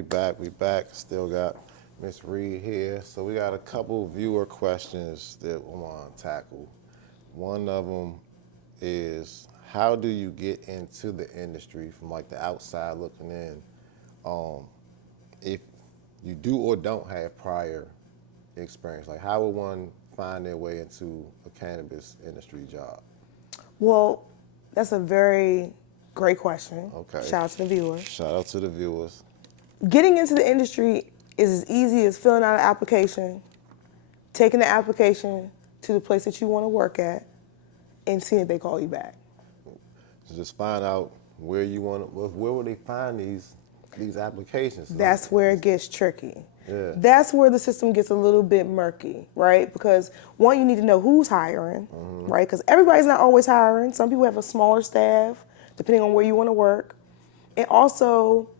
We back. Still got Miss Reed here. So we got a couple viewer questions that we want to tackle. One of them is, how do you get into the industry from like the outside looking in? If you do or don't have prior experience, like how would one find their way into a cannabis industry job? Well, that's a very great question. Okay. Shout out to the viewers. Shout out to the viewers. Getting into the industry is as easy as filling out an application, taking the application to the place that you want to work at, and seeing if they call you back. So just find out where you want to, where will they find these applications? That's where it gets tricky. Yeah. That's where the system gets a little bit murky, right? Because one, you need to know who's hiring, right? Because everybody's not always hiring. Some people have a smaller staff, depending on where you want to work. And also,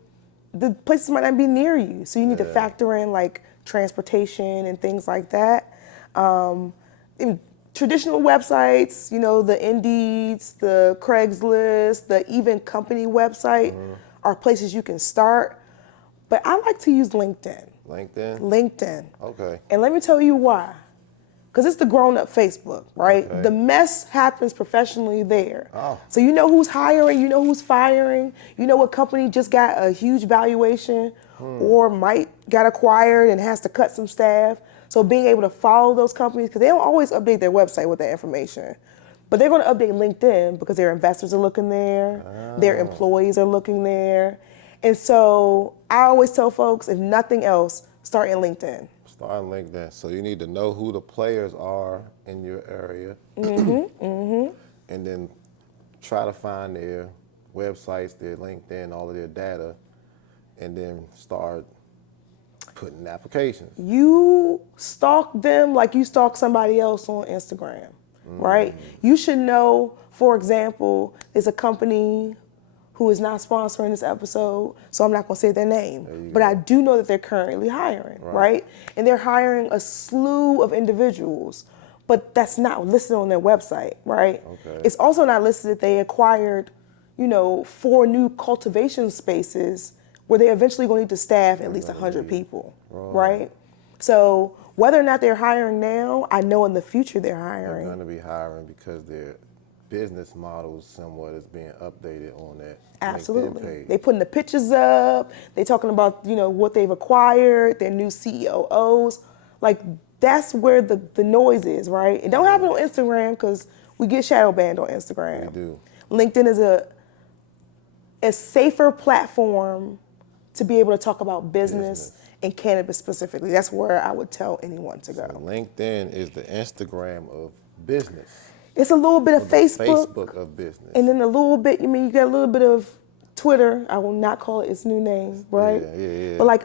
the places might not be near you. So you need to factor in like transportation and things like that. In traditional websites, you know, the Indeeds, the Craigslist, the even company website are places you can start. But I like to use LinkedIn. LinkedIn. Okay. And let me tell you why. Because it's the grown-up Facebook, right? Okay. The mess happens professionally there. Oh. So you know who's hiring, you know who's firing, you know what company just got a huge valuation or might got acquired and has to cut some staff. So being able to follow those companies, because they don't always update their website with that information. But they're going to update LinkedIn because their investors are looking there, their employees are looking there. And so I always tell folks, if nothing else, start in LinkedIn. Start on LinkedIn. So you need to know who the players are in your area, and then try to find their websites, their LinkedIn, all of their data, and then start putting applications. You stalk them like you stalk somebody else on Instagram, right? You should know, for example, there's a company who is not sponsoring this episode, so I'm not gonna say their name. But I do know that they're currently hiring, right? And they're hiring a slew of individuals, but that's not listed on their website, right? Okay. It's also not listed that they acquired, 4 new cultivation spaces where they're eventually gonna need to staff at least 100 people, right? So whether or not they're hiring now, I know in the future they're hiring. They're going to be hiring because their business models somewhat is being updated on that Absolutely. LinkedIn page. They putting the pictures up. They talking about, what they've acquired, their new CEOs. Like, that's where the noise is, right? It don't happen on Instagram because we get shadow banned on Instagram. We do. LinkedIn is a safer platform to be able to talk about business and cannabis specifically. That's where I would tell anyone to go. So LinkedIn is the Instagram of business. It's a little bit of Facebook. Facebook of business. And then a little bit, you got a little bit of Twitter. I will not call it its new name, right? Yeah. But like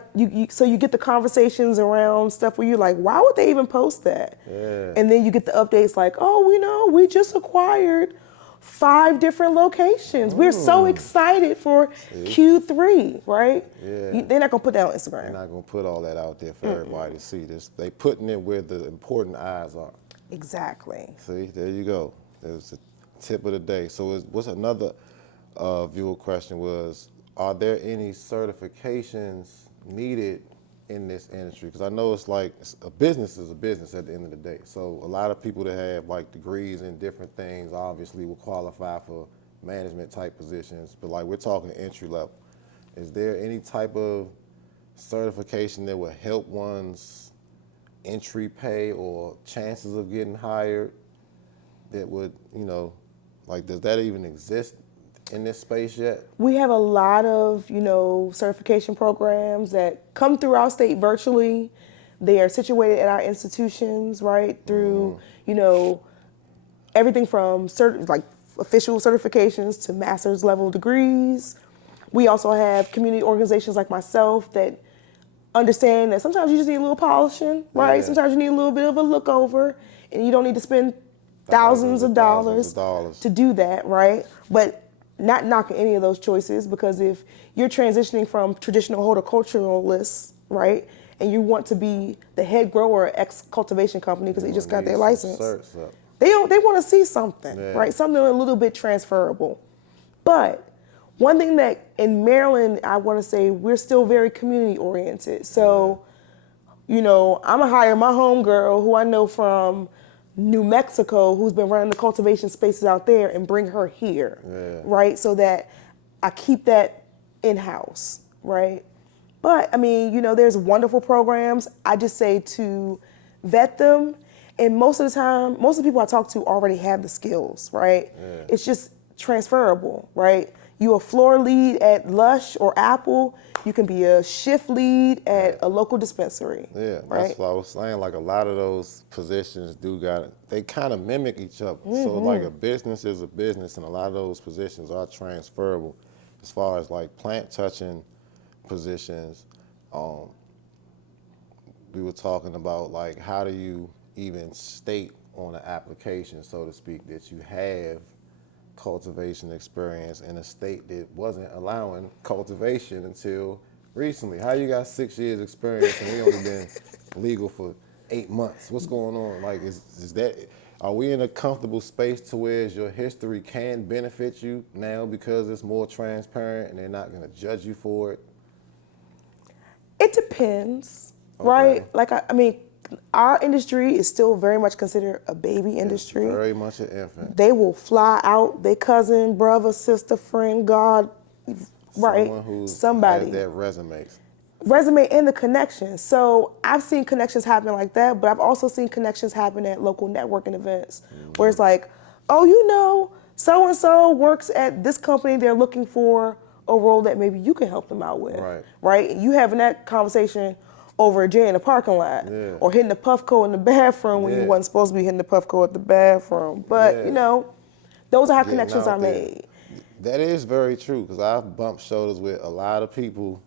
so you get the conversations around stuff where you're like, why would they even post that? Yeah. And then you get the updates like, oh, we just acquired 5 different locations. We're so excited for Q3, right? Yeah. They're not gonna put that on Instagram. They're not going to put all that out there for everybody to see. They putting it where the important eyes are. Exactly. See, there you go. There's the tip of the day. So what's another viewer question was, are there any certifications needed in this industry? Because I know a business is a business at the end of the day. So a lot of people that have like degrees in different things obviously will qualify for management type positions. But like we're talking entry level. Is there any type of certification that will help one's entry pay or chances of getting hired that would, does that even exist in this space yet? We have a lot of, certification programs that come through our state virtually. They are situated at our institutions, right? Through, everything from official certifications to master's level degrees. We also have community organizations like myself that understand that sometimes you just need a little polishing, right? Yeah. Sometimes you need a little bit of a look over, and you don't need to spend thousands of dollars to do that, right? But not knocking any of those choices, because if you're transitioning from traditional horticulturalists, right, and you want to be the head grower at X cultivation company because they just got their license, they want to see something, right? Something a little bit transferable. But one thing that in Maryland, I want to say we're still very community oriented. So, you know, I'm gonna hire my homegirl who I know from New Mexico, who's been running the cultivation spaces out there, and bring her here, right? So that I keep that in house, right? But I mean, you know, there's wonderful programs. I just say to vet them, and most of the time, most of the people I talk to already have the skills, right? It's just transferable, right? You a floor lead at Lush or Apple, you can be a shift lead at a local dispensary. Yeah, right? that's what I was saying. Like a lot of those positions they kind of mimic each other. So like a business is a business, and a lot of those positions are transferable. As far as like plant touching positions, we were talking about like how do you even state on an application, so to speak, that you have cultivation experience in a state that wasn't allowing cultivation until recently. How you got 6 years experience and we only been legal for 8 months? What's going on? Like, is that, are we in a comfortable space to where your history can benefit you now because it's more transparent and they're not gonna judge you for it? It depends, Okay. right? Like, I mean, our industry is still very much considered a baby industry. It's very much an infant. They will fly out their cousin, brother, sister, friend, God, right? Someone who Somebody. has that resume. Resume and the connections. So I've seen connections happen like that, but I've also seen connections happen at local networking events where it's like, oh, you know, so and so works at this company. They're looking for a role that maybe you can help them out with, right? And you having that conversation over a J in the parking lot, or hitting the Puffco in the bathroom when you wasn't supposed to be hitting the Puffco at the bathroom. But you know, those are how Getting connections out are there. made. That is very true, because I've bumped shoulders with a lot of people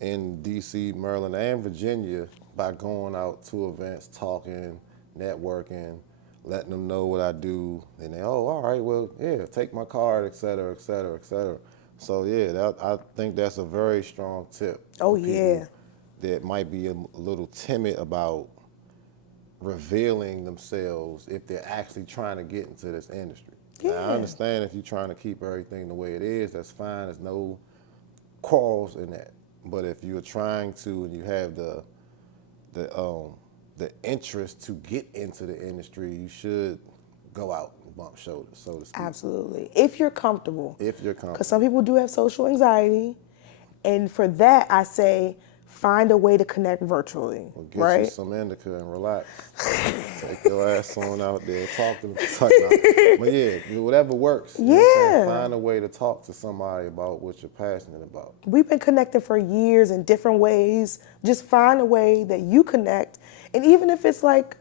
in DC, Maryland, and Virginia by going out to events, talking, networking, letting them know what I do. And they, oh, all right, well, yeah, take my card, et cetera, et cetera, et cetera. So yeah, I think that's a very strong tip. Oh, for people yeah. that might be a little timid about revealing themselves if they're actually trying to get into this industry. Now, I understand if you're trying to keep everything the way it is, that's fine. There's no quarrels in that. But if you're trying to and you have the interest to get into the industry, you should go out and bump shoulders, so to speak. Absolutely. If you're comfortable. If you're comfortable. Because some people do have social anxiety. And for that, I say find a way to connect virtually, Well, get right? you some indica and relax. Take your ass on out there, talk to them. But yeah, whatever works. You know what I'm saying? Find a way to talk to somebody about what you're passionate about. We've been connecting for years in different ways. Just find a way that you connect. And even if it's like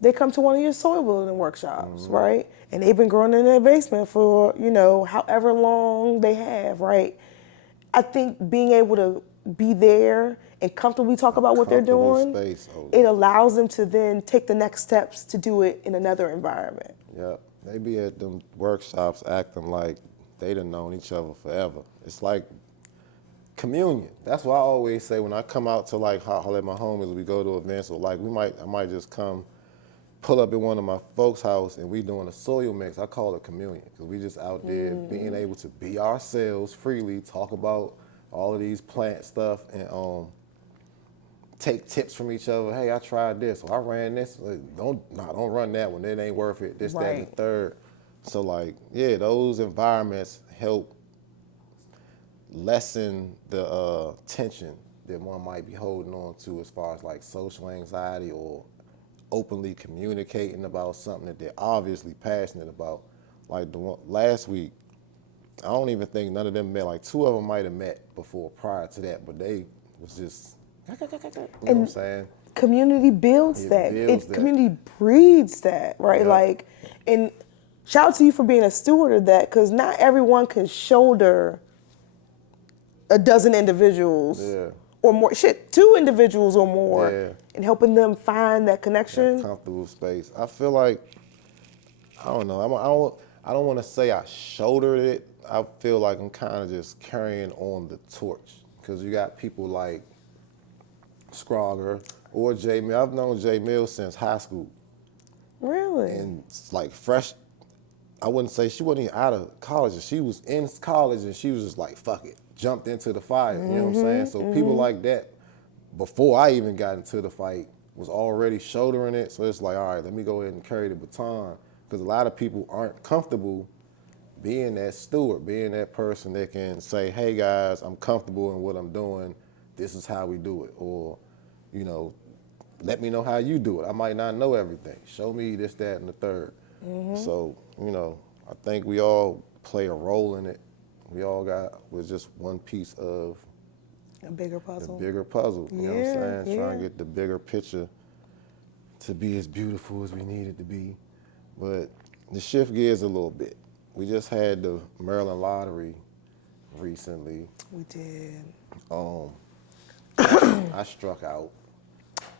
they come to one of your soil building workshops, right? And they've been growing in their basement for, you know, however long they have, right? I think being able to be there and comfortably talk about what they're doing, space, it allows them to then take the next steps to do it in another environment. Yep. They be at them workshops acting like they done known each other forever. It's like communion. That's what I always say when I come out to like holler at my homies, we go to events, or like I might just come pull up at one of my folks' house and we doing a soil mix. I call it communion, because we just out there being able to be ourselves freely, talk about all of these plant stuff, and take tips from each other. Hey, I tried this, or I ran this. Like, don't run that one. It ain't worth it. This, that, and the third. So like, yeah, those environments help lessen the tension that one might be holding on to as far as like social anxiety or openly communicating about something that they're obviously passionate about. Like the one last week, I don't even think none of them met. Like 2 of them might have met before prior to that, but they was just, you know what I'm saying? Community builds that. builds that. Community breeds that, right? Yep. Like, and shout out to you for being a steward of that, because not everyone can shoulder a dozen individuals or more, 2 individuals or more, and helping them find that connection. That comfortable space. I feel like, I don't know, I don't want to say I shouldered it. I feel like I'm kind of just carrying on the torch, because you got people like Scrogger or J Mill. I've known J Mill since high school. Really? And it's like fresh I wouldn't say she wasn't even out of college. She was in college and she was just like, fuck it, jumped into the fire. You know what I'm saying? So people like that, before I even got into the fight, was already shouldering it. So it's like, all right, let me go ahead and carry the baton. Because a lot of people aren't comfortable being that steward, being that person that can say, hey guys, I'm comfortable in what I'm doing. This is how we do it. Or, you know, let me know how you do it. I might not know everything. Show me this, that, and the third. So, you know, I think we all play a role in it. We all was just one piece of A bigger the puzzle. bigger puzzle. You know what I'm saying? Yeah. Trying to get the bigger picture to be as beautiful as we need it to be. But to shift gears a little bit, we just had the Maryland lottery recently. We did. I struck out.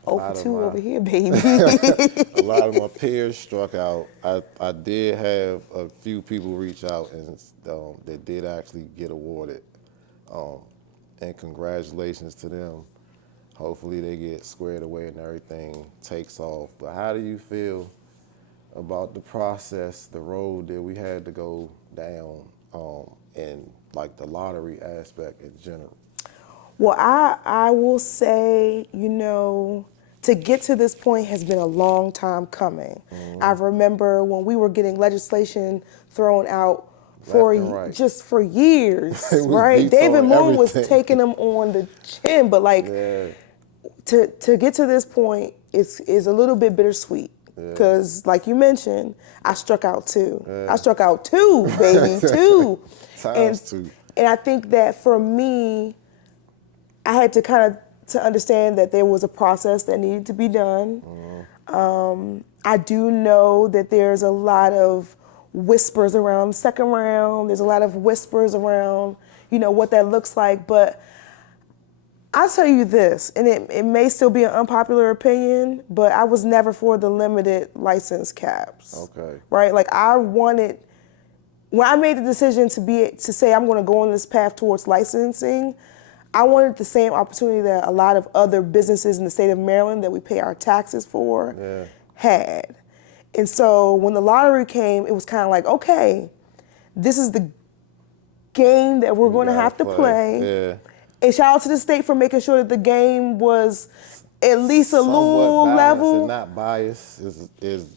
Oh for 2 over here, baby. A lot of my peers struck out. I did have a few people reach out and that did actually get awarded. And congratulations to them. Hopefully they get squared away and everything takes off. But how do you feel about the process, the road that we had to go down, and like the lottery aspect in general? Well, I will say, you know, to get to this point has been a long time coming. I remember when we were getting legislation thrown out for Left and right. just for years, It was right? vetoing David Moon was everything. taking them on the chin, but like Yeah, to get to this point is a little bit bittersweet. Because, like you mentioned, I struck out too. I struck out too, baby, too. times two. And I think that for me, I had to kind of to understand that there was a process that needed to be done. I do know that there's a lot of whispers around the second round. There's a lot of whispers around, you know, what that looks like. But I'll tell you this, and it may still be an unpopular opinion, but I was never for the limited license caps. Okay. Right? Like when I made the decision to say I'm going to go on this path towards licensing, I wanted the same opportunity that a lot of other businesses in the state of Maryland that we pay our taxes for had. And so when the lottery came, it was kind of like, okay, this is the game that we're going to have to play. Yeah. And shout out to the state for making sure that the game was at least a little Somewhat balanced level. and not biased. There's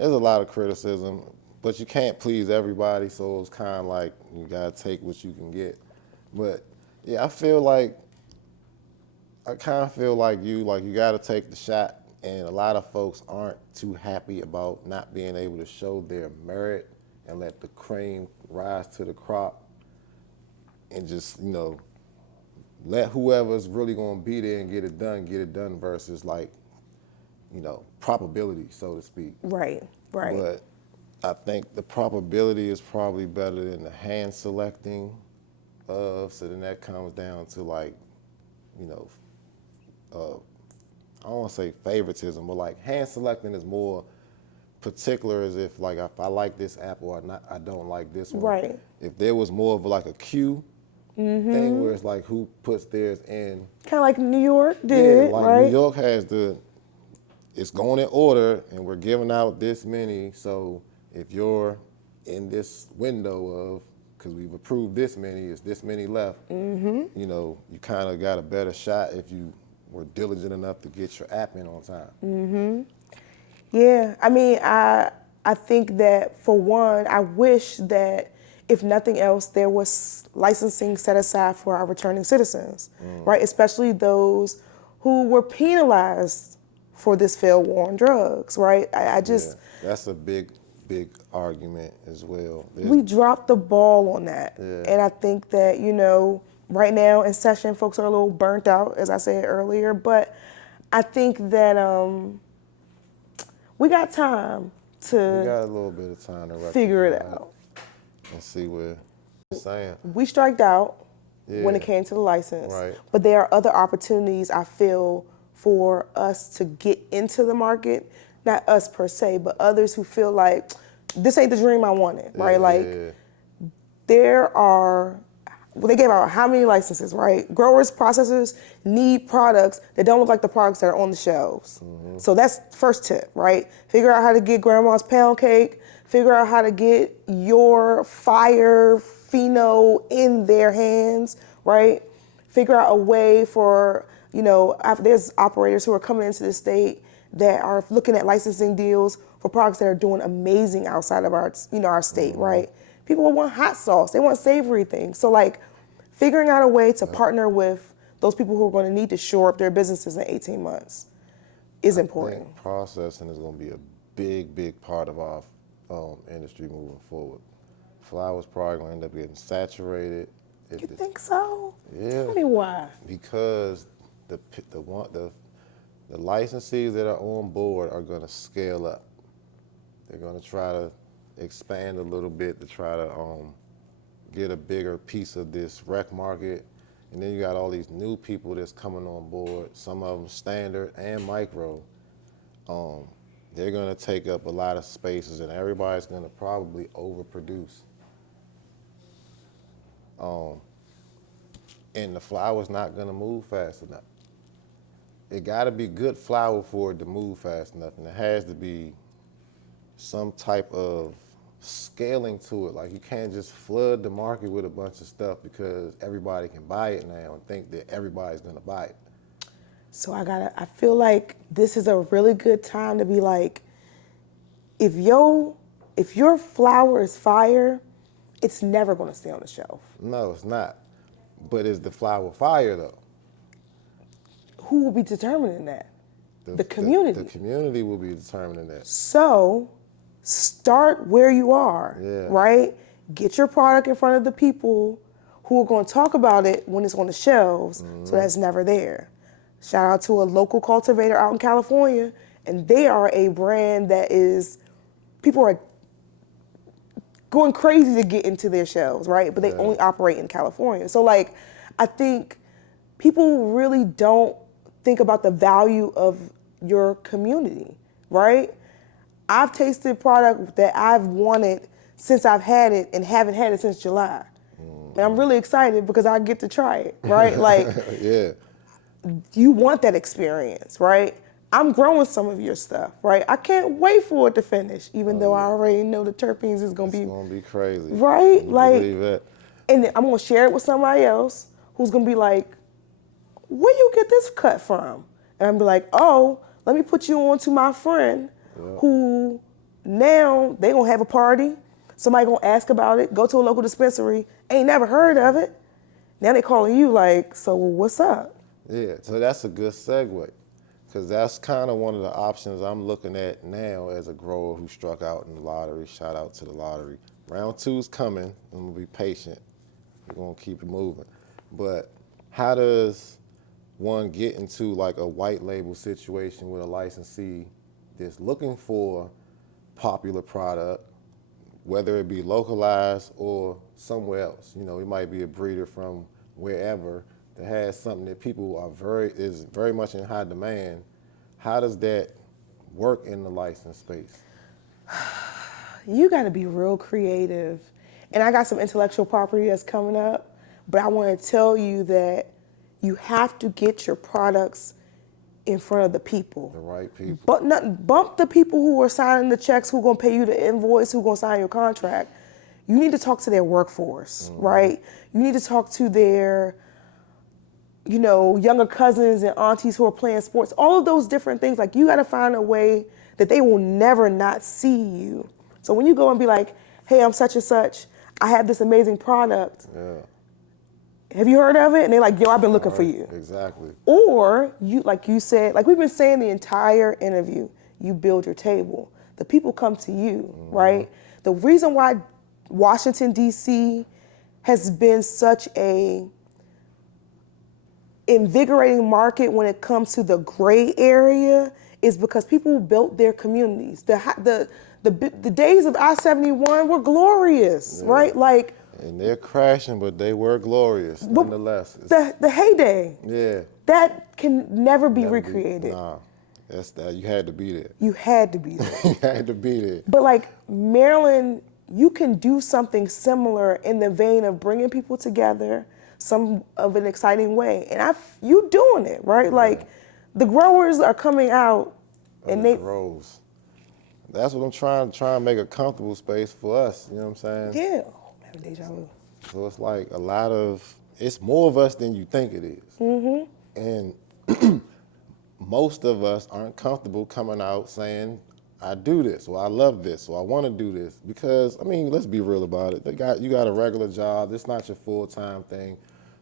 a lot of criticism, but you can't please everybody, so it's kind of like you gotta take what you can get. But yeah, I kind of feel like you gotta take the shot, and a lot of folks aren't too happy about not being able to show their merit and let the cream rise to the crop, and just, you know, let whoever's really gonna be there and get it done versus, like, you know, probability, so to speak. Right. But I think the probability is probably better than the hand selecting so then that comes down to, like, you know, I don't want to say favoritism, but like hand selecting is more particular, as if like if I like this apple or not, I don't like this one. Right. If there was more of like a queue thing where it's like who puts theirs in. Kind of like New York did, like right? New York has it's going in order and we're giving out this many. So if you're in this window of, because we've approved this many, it's this many left, you know, you kind of got a better shot if you were diligent enough to get your app in on time. Yeah, I mean, I think that for one, I wish that if nothing else, there was licensing set aside for our returning citizens, right? Especially those who were penalized for this failed war on drugs, right? I just that's a big argument as well. we dropped the ball on that, and I think that, you know, right now in session, folks are a little burnt out, as I said earlier, but I think that we got time We to got a little bit of time to figure it rectify out. and see where it's saying. We striked out when it Yeah. came to the license, Right. but there are other opportunities I feel for us to get into the market, not us per se, but others who feel like this ain't the dream I wanted, right? Like there are, well, they gave out how many licenses, right? Growers, processors need products that don't look like the products that are on the shelves. So that's first tip, right? Figure out how to get grandma's pound cake figure out how to get your fire pheno in their hands, right? Figure out a way for, there's operators who are coming into the state that are looking at licensing deals for products that are doing amazing outside of our state, right? People want hot sauce, they want savory things. So like figuring out a way to partner with those people who are going to need to shore up their businesses in 18 months is important. I think processing is going to be a big part of our industry moving forward. Flour's probably going to end up getting saturated. You think so? Yeah. Tell me why. Because the licensees that are on board are going to scale up. They're going to try to expand a little bit to try to get a bigger piece of this rec market. And then you got all these new people that's coming on board, some of them standard and micro. They're going to take up a lot of spaces, and everybody's going to probably overproduce. And the flour's not going to move fast enough. It got to be good flour for it to move fast enough, and it has to be some type of scaling to it. Like, you can't just flood the market with a bunch of stuff because everybody can buy it now and think that everybody's going to buy it. So I feel like this is a really good time to be like, if your flour is fire, it's never going to stay on the shelf. No, it's not. But is the flour fire, though? Who will be determining that? The community. The community will be determining that. So start where you are, right? Get your product in front of the people who are going to talk about it when it's on the shelves, so that's never there. Shout out to a local cultivator out in California, and they are a brand that people are going crazy to get into their shelves, right? But they only operate in California. So like, I think people really don't think about the value of your community, right? I've tasted product that I've wanted since I've had it and haven't had it since July. And I'm really excited because I get to try it, right? Like, you want that experience, right? I'm growing some of your stuff, right? I can't wait for it to finish, even though I already know the terpenes is going to be... It's going to be crazy. Right? Like, believe that. And then I'm going to share it with somebody else who's going to be like, where you get this cut from? And I'm be like, oh, let me put you on to my friend who now they going to have a party. Somebody going to ask about it, go to a local dispensary, ain't never heard of it. Now they calling you like, so what's up? Yeah, so that's a good segue, because that's kind of one of the options I'm looking at now as a grower who struck out in the lottery. Shout out to the lottery. Round 2's coming. I'm going to be patient. We're going to keep it moving. But how does one get into like a white label situation with a licensee that's looking for popular product, whether it be localized or somewhere else? You know, it might be a breeder from wherever that has something that people are is very much in high demand. How does that work in the license space? You got to be real creative. And I got some intellectual property that's coming up, but I want to tell you that you have to get your products in front of the people. The right people. But bump the people who are signing the checks, who are going to pay you the invoice, who are going to sign your contract. You need to talk to their workforce, right? You need to talk to their, younger cousins and aunties who are playing sports, all of those different things. Like, you got to find a way that they will never not see you. So when you go and be like, hey, I'm such and such, I have this amazing product. Yeah. Have you heard of it? And they're like, yo, I've been looking for you. Exactly. Or you, like you said, like we've been saying the entire interview, you build your table. The people come to you, right? The reason why Washington, D.C. has been such a invigorating market when it comes to the gray area is because people built their communities. The days of I-71 were glorious, right? Like, and they're crashing, but they were glorious nonetheless. The heyday. Yeah. That can never be recreated. Nah, that's that. You had to be there. You had to be there. You had to be there. But like Maryland, you can do something similar in the vein of bringing people together, some of an exciting way, and you doing it right. Like the growers are coming out, and they grows. that's what I'm trying to make a comfortable space for us. You know what I'm saying? Yeah. Having deja vu. So it's like it's more of us than you think it is. And most of us aren't comfortable coming out saying, I do this, or I love this, or I want to do this. Because, I mean, let's be real about it. You got a regular job. It's not your full-time thing.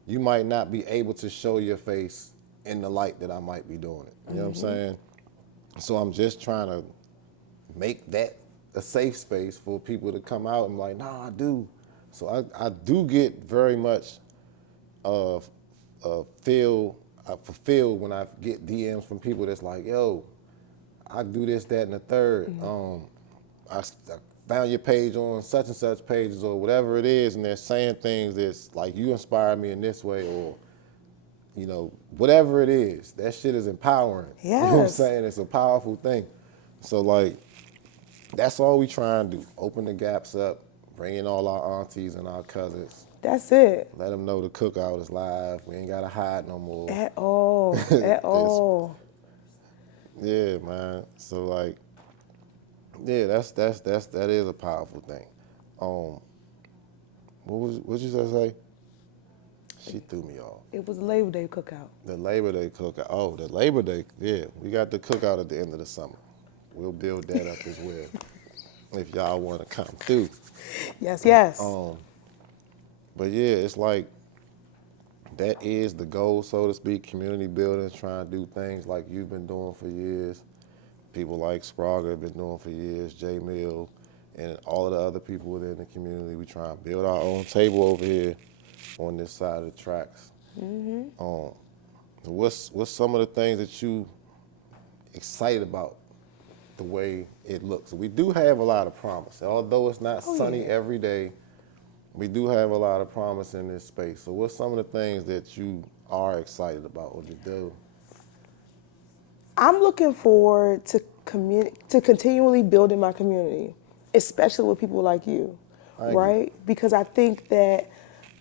You might not be able to show your face in the light that I might be doing it. You know what I'm saying? So I'm just trying to make that a safe space for people to come out and like, nah, I do. So I do get very much fulfilled when I get DMs from people that's like, yo, I do this, that, and the third. I found your page on such and such pages or whatever it is, and they're saying things that's like, you inspired me in this way, or, you know, whatever it is. That shit is empowering. Yes. You know what I'm saying? It's a powerful thing. So, like, that's all we try and do. Open the gaps up, bring in all our aunties and our cousins. That's it. Let them know the cookout is live. We ain't got to hide no more. At all. At all. Yeah, man. So like, yeah, that is a powerful thing. What you say? She threw me off. It was Labor Day cookout. The Labor Day cookout. Oh, the Labor Day. Yeah, we got the cookout at the end of the summer. We'll build that up as well. If y'all want to come through. Yes, yes. But yeah, it's like that is the goal, so to speak. Community building, trying to do things like you've been doing for years. People like Sprague have been doing for years, J Mill, and all of the other people within the community. We try and build our own table over here on this side of the tracks. What's some of the things that you excited about the way it looks? We do have a lot of promise. Although it's not sunny every day, we do have a lot of promise in this space. So what's some of the things that you are excited about or you do? I'm looking forward to continually building my community, especially with people like you, right? Because I think that,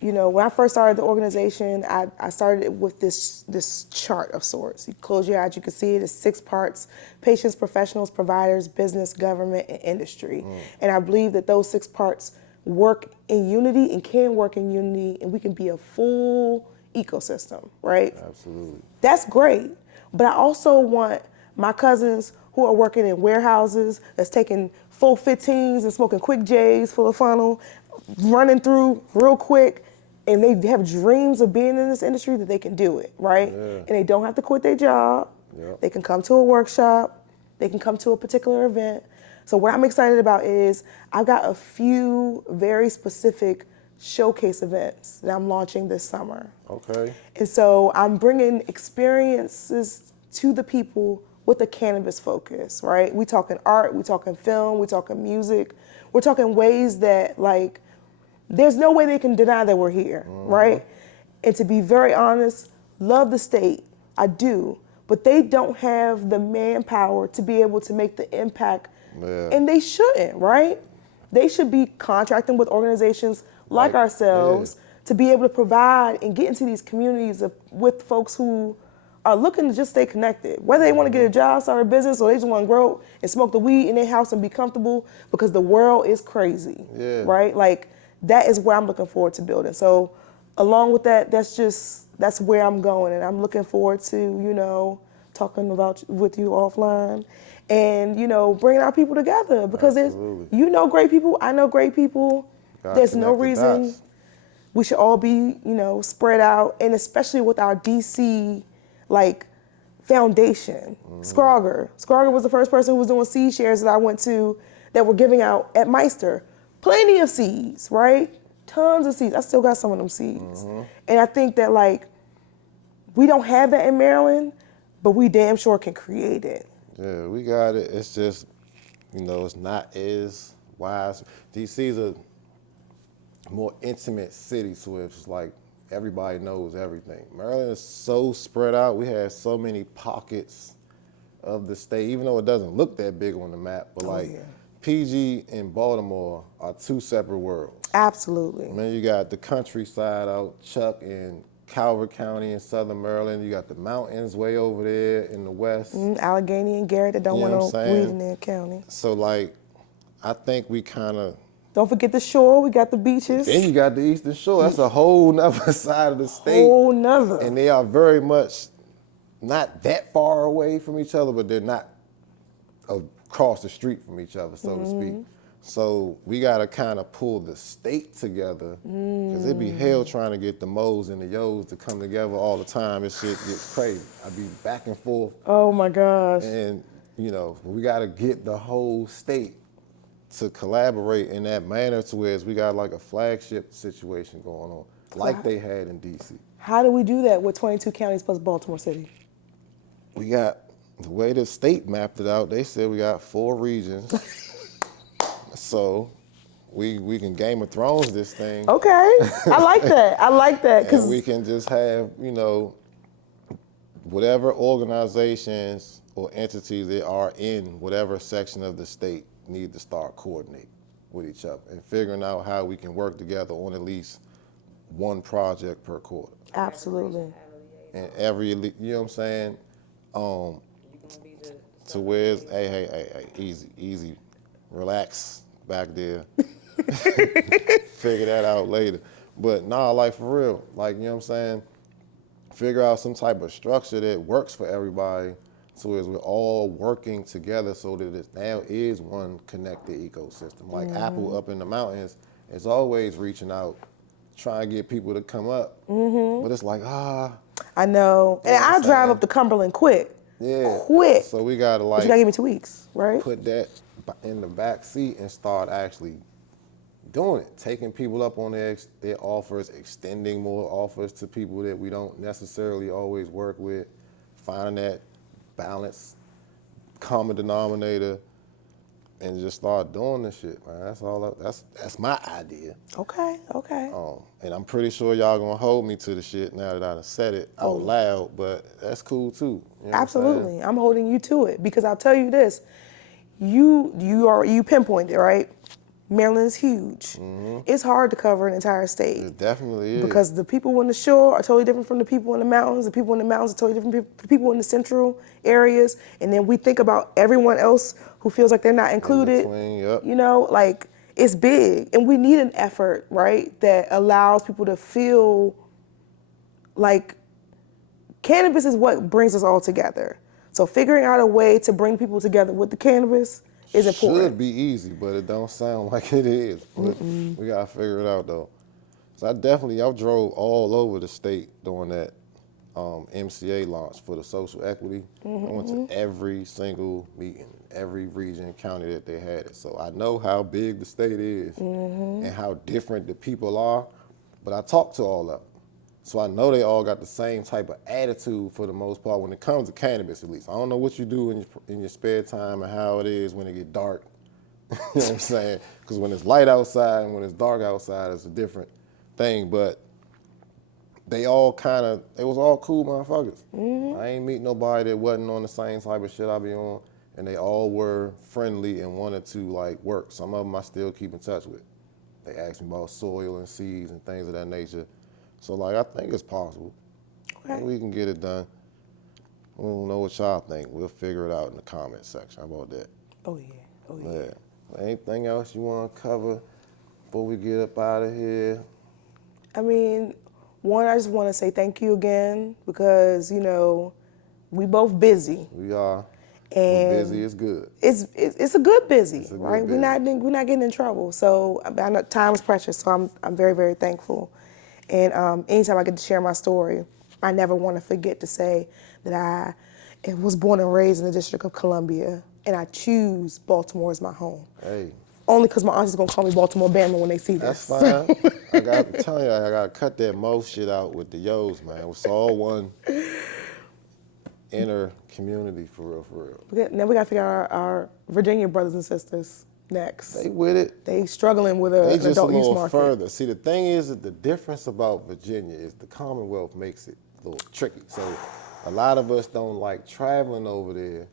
you know, when I first started the organization, I started it with this chart of sorts. You close your eyes, you can see it. It's 6 parts: patients, professionals, providers, business, government, and industry. And I believe that those 6 parts work in unity and can work in unity, and we can be a full ecosystem, right? Absolutely. That's great. But I also want my cousins who are working in warehouses, that's taking full 15s and smoking quick J's full of funnel, running through real quick, and they have dreams of being in this industry, that they can do it, right? Yeah. And they don't have to quit their job. Yep. They can come to a workshop. They can come to a particular event. So what I'm excited about is I've got a few very specific showcase events that I'm launching this summer. Okay. And so I'm bringing experiences to the people with a cannabis focus, right? We talking art, we talking film, we talking music. We're talking ways that, like, there's no way they can deny that we're here, right? And to be very honest, love the state, I do, but they don't have the manpower to be able to make the impact, and they shouldn't, right? They should be contracting with organizations like ourselves to be able to provide and get into these communities with folks who are looking to just stay connected. Whether they want to get a job, start a business, or they just want to grow and smoke the weed in their house and be comfortable, because the world is crazy, right? Like, that is where I'm looking forward to building. So along with that, that's where I'm going. And I'm looking forward to, you know, talking with you offline and, you know, bringing our people together, because you know great people, I know great people. There's no reason we should all be, you know, spread out, and especially with our DC, like, foundation. Scrogger was the first person who was doing seed shares that I went to that were giving out at Meister. Plenty of seeds, right? Tons of seeds. I still got some of them seeds. And I think that, like, we don't have that in Maryland, but we damn sure can create it. Yeah, we got it. It's just, you know, it's not as wise. DC's a more intimate city, so it's like everybody knows everything. Maryland is so spread out. We have so many pockets of the state, even though it doesn't look that big on the map, but PG and Baltimore are 2 separate worlds. Absolutely. And then you got the countryside out, Chuck and Calvert County in southern Maryland. You got the mountains way over there in the west. Allegheny and Garrett that don't You know want what I'm no weed saying? in their county. So like, I think we kind of. Don't forget the shore. We got the beaches. Then you got the Eastern Shore. That's a whole nother side of the state. Whole nother. And they are very much not that far away from each other, but they're not across the street from each other, so to speak. So we gotta kind of pull the state together, because it'd be hell trying to get the Mo's and the Yo's to come together all the time. This shit gets crazy. I'd be back and forth, Oh my gosh. and we gotta get the whole state to collaborate in that manner to where we got like a flagship situation going on, like they had in DC. How do we do that with 22 counties plus Baltimore City? We got, the way the state mapped it out, they said we got 4 regions. So we can Game of Thrones this thing. Okay, I like that. I like that And because we can just have, whatever organizations or entities they are in whatever section of the state need to start coordinating with each other and figuring out how we can work together on at least one project per quarter. absolutely. And every, you know what I'm saying? To where it's, hey, easy, relax back there. Figure that out later. But nah, like for real, like, you know what I'm saying? Figure out some type of structure that works for everybody so as we're all working together so that it now is one connected ecosystem. Like Apple up in the mountains is always reaching out, trying to get people to come up. But it's like, I know. And I drive up to Cumberland quick. yeah. Quick. So we gotta But you gotta give me 2 weeks, right? put that in the back seat and start actually doing it, taking people up on their offers, extending more offers to people that we don't necessarily always work with, finding that balance, common denominator, and just start doing this shit, man. That's all. That's my idea. Okay. And I'm pretty sure y'all gonna hold me to the shit now that I done said it out loud, but that's cool too. You know what I'm saying? Absolutely. I'm holding you to it because I'll tell you this. You pinpointed, right? Maryland is huge. It's hard to cover an entire state. It definitely is. Because the people on the shore are totally different from the people in the mountains. The people in the mountains are totally different from the people in the central areas. And then we think about everyone else who feels like they're not included. between, yep. You know, like it's big. And we need an effort, right, that allows people to feel like cannabis is what brings us all together. So figuring out a way to bring people together with the cannabis is important. Should be easy, but it don't sound like it is. But we gotta figure it out though. So I drove all over the state during that MCA launch for the social equity. I went to every single meeting, every region, county that they had it. So I know how big the state is and how different the people are, but I talked to all of them. So I know they all got the same type of attitude for the most part when it comes to cannabis, at least. I don't know what you do in your spare time and how it is when it get dark. You know what I'm saying? Because when it's light outside and when it's dark outside, it's a different thing. But it was all cool motherfuckers. I ain't meet nobody that wasn't on the same type of shit I be on. And they all were friendly and wanted to like work. Some of them I still keep in touch with. They asked me about soil and seeds and things of that nature. So, like, I think it's possible. Okay. I think we can get it done. We don't know what y'all think. We'll figure it out in the comment section. How about that? Oh yeah. Yeah. Anything else you want to cover before we get up out of here? I mean, one, I just want to say thank you again because, you know, we both busy. We are. And We're busy is good. It's a good busy, It's a good right? busy. We're not getting in trouble. So I know time is precious, so I'm very, very thankful. And anytime I get to share my story, I never want to forget to say that I was born and raised in the District of Columbia, and I choose Baltimore as my home. Hey. Only because my auntie's gonna call me Baltimore Bama when they see this. That's fine. I got to tell you, I got to cut that Mo shit out with the Yo's, man. It's all one inner community, for real, for real. Now we gotta figure out our Virginia brothers and sisters next. They with it. They struggling with They an just a adult use little market. further. See, the thing is that the difference about Virginia is the Commonwealth makes it a little tricky. So a lot of us don't like traveling over there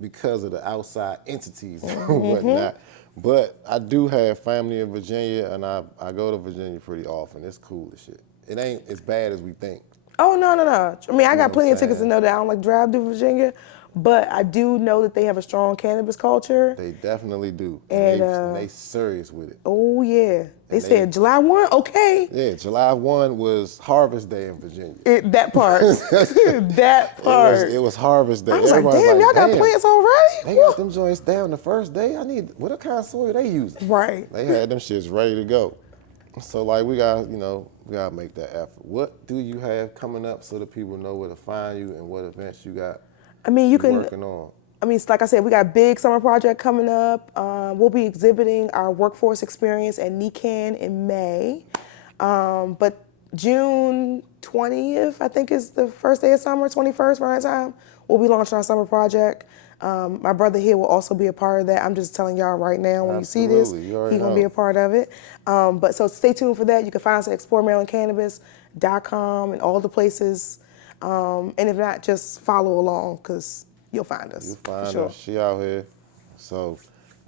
because of the outside entities and whatnot. But I do have family in Virginia, and I go to Virginia pretty often. It's cool as shit. it ain't as bad as we think. Oh, no, no, no. I mean, I You know got what plenty I'm of tickets to saying? know that I don't like drive to Virginia, but I do know that they have a strong cannabis culture. They definitely do, and And, they serious with it. oh, yeah. They And they said July 1? Okay. yeah, July 1 was Harvest Day in Virginia. That part. That It part. was Harvest I Day. was like, Everybody's damn, like, y'all got damn, plants already? they got Woo. them joints down the first day. What kind of soil they using? Right. They had them shits ready to go. So like we gotta make that effort. What do you have coming up so that people know where to find you and what events you got I mean, you can, working on? I mean, it's like I said, we got a big summer project coming up. We'll be exhibiting our workforce experience at NECAN in May. But June 20th, I think, is the first day of summer, 21st, around that time, we'll be launching our summer project. My brother here will also be a part of that. I'm just telling y'all right now, when you see this, Absolutely, you already he's gonna be know. a part of it. But so stay tuned for that. You can find us at exploremarylandcannabis.com and all the places. And if not, just follow along, because you'll find You us for find her, sure. she out here. So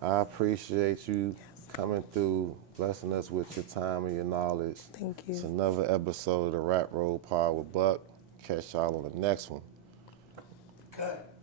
I appreciate you coming through, blessing us with your time and your knowledge. Thank you. It's another episode of the Rap Roll Pod with Buck. Catch y'all on the next one. Cut.